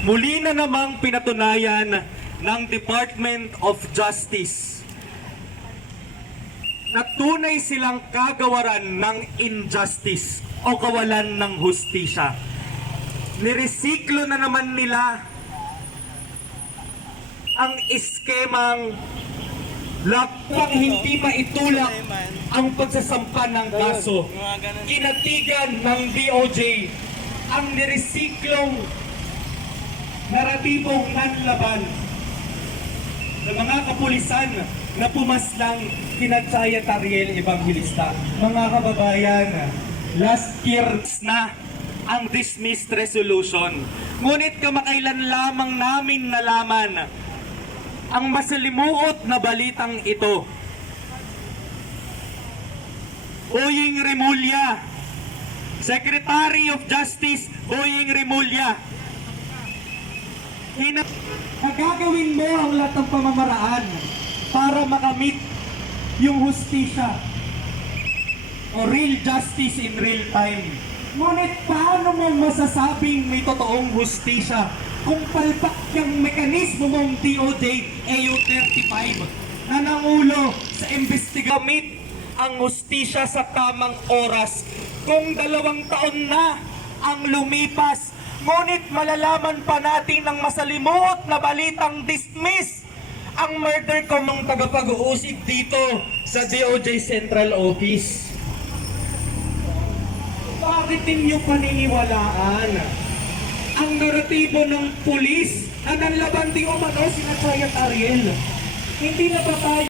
Muli na namang pinatunayan ng Department of Justice na tunay silang kagawaran ng injustice o kawalan ng hustisya. Niresiklo na naman nila ang iskemang lapang hindi maitulak ang pagsasampa ng kaso. Kinatigan ng DOJ ang niresiklong naratibong nanlaban ng mga kapulisan na pumaslang kina Chaya Tariel Evangelista. Mga kababayan, last year na ang dismissed resolution. Ngunit kamakailan lamang namin nalaman ang masalimuot na balitang ito. Boying Remulla, Secretary of Justice Boying Remulla, Hina gagawin mo ang lahat ng pamamaraan para makamit yung hustisya o real justice in real time. Ngunit paano mo masasabing may totoong hustisya kung palpak yung mekanismo mong DOJ AU35 na nangulo sa investigamit ang hustisya sa tamang oras kung dalawang taon na ang lumipas ngunit malalaman pa natin ng masalimuot na balitang dismiss ang murder ko ng tagapag-uusig dito sa DOJ Central Office. Bakit ninyo paniniwalaan ang naratibo ng pulis na nanlaban di umano si Nachayat Ariel? Hindi na ba tayo